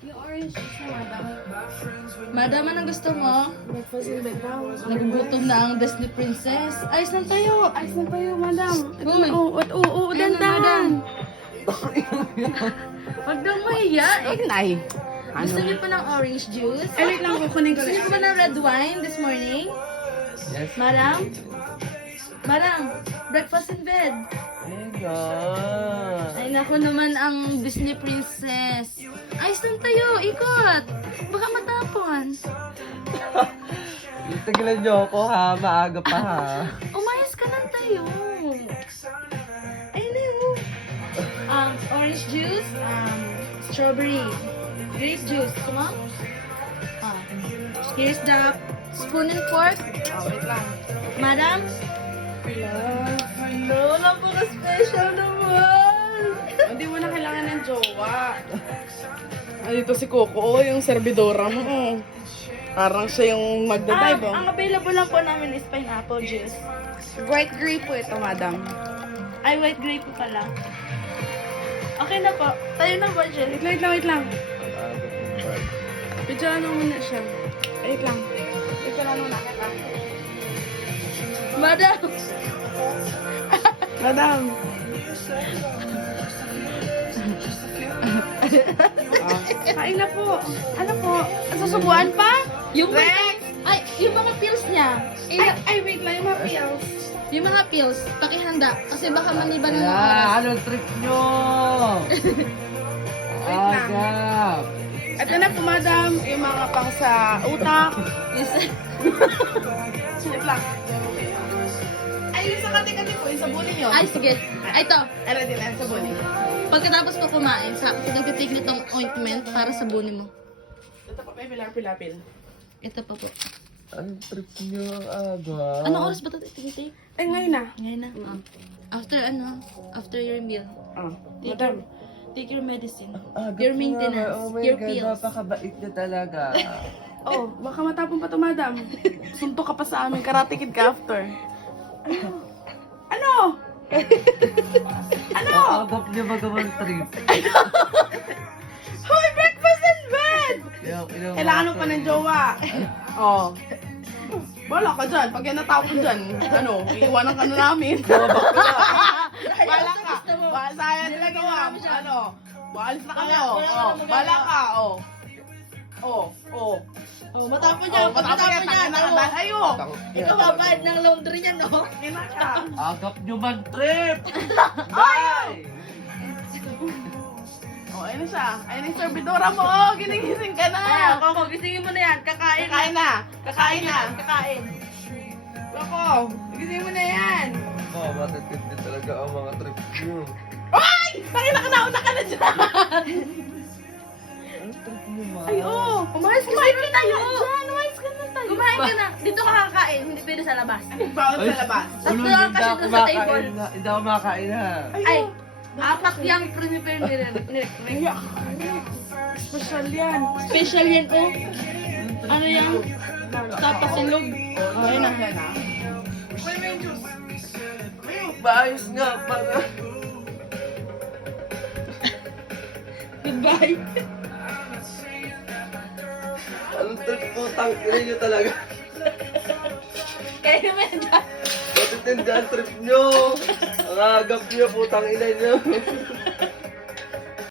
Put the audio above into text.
Yung orange juice na, madam. Madam, anong gusto mo? Breakfast in bed daw. Nagugutom na ang Disney Princess. Ayos lang tayo. Ayos na tayo, madam. Uy. Oo, Ayun na, madam. dandan. Huwag daw mahiya. Ay, nay. Gusto niyo pa ng orange juice? Ay, wait lang, kukunin ko Gusto niyo pa ng red wine this morning? Yes. Madam? Madam, breakfast in bed. Ayun. Ay, naku naman ang Disney Princess. Ayos lang tayo, ikot. Baka matapon. Tigilan niyo ako ha, maaga pa ha. Umayos ka lang tayo. Ayun na yun. Orange juice, strawberry, grape juice. Come on. Here's the spoon and fork. Wait lang. Madam? Hello, napaka-special naman. Hindi mo na kailangan ng jowa. Ay, ito si Coco, yung servidora mo. Parang siya yung magdadive, oh. Ang available lang po namin is pineapple juice. White grape po ito, madam. Ay, white grape po pala. Okay na po. Tayo na po, Jen. Wait lang. Pidyaran mo muna siya. Wait lang. Pidyaran mo na kita. Madam! Madam. Kain na po. Ano po? Susubuan pa? Yung ay, yung mga pills niya. Ay, wait lang. Yung mga pills. Yung mga pills, pakihanda. Kasi baka maniba ng mga Ah, oras. anong trip nyo? Wait lang. Agap. Ito na po, madam. Yung mga pang sa utak. Wait lang. Ay, yung sa kati-kati po. Yung sabunin nyo. Ay, sige. Ay, ito. Ay, ready lang. Sabunin. Pagkatapos ko kumain, nagtitig nitong ointment para sa buni mo. Ito po, may pilapil. Ito pa po. Anong trip nyo? Agap. Anong oras ba ito tinitig? Ay, ngayon na. Ngayon na. After your meal. Ah, Take madam. Take your medicine. Agap Your nga. maintenance. Oh my Your God, pills. napakabait nyo talaga. Oh, baka matapon pa to, madam. Suntok ka pa sa amin. Karate kid ka after. Ano? Ano? Agap nyo magawang trip. Hoy, breakfast in bed! Kailangan mo pa ng jowa. Oh. Wala ka dyan. Pag yan natapon dyan, ano, iiwanan ka na namin. Wala ka. Wala sayang talaga wa. Ano? Waalis na kami, oh. Oh, wala ka, oh. Oh. Oh, matapon Oh, matapon yan. Nakabalayo. Ikaw babayad ng laundry niya, no? Ina ka. Agap nyo mag-trip! Bye! Oh, ayun na siya. Ayun na yung servidora mo. Oh, ginigising ka na. Koko, gisingin mo na yan. Kakain. Kakain na. Kakain na. Kakain. Loko, gising mo na yan. Oh, matitindi talaga ang mga trip nyo. Ay! Tangin na ka na. Una ka na dyan. Anong trip nyo, ma? Ay, oh. Umayos ka na tayo. Umayos ka na tayo. Kumain ka na. Dito ka kakain. Hindi pwede sa labas. Bawal sa labas. Tatlo Ulo, lang hindi kasi ako doon sa table. kumakain na. Hindi ako kumakain ha. Ay, apat yung prepare ni Ay, special yan. Special yan, oh. Ano yan? Tapasilog. Oh, ayun na. Ayun na. Maayos nga pala. Goodbye. Anong trip po? Tangkirin nyo talaga. Kaya naman dyan. Matitindi ang trip nyo. Ang agap nyo, putang ina nyo.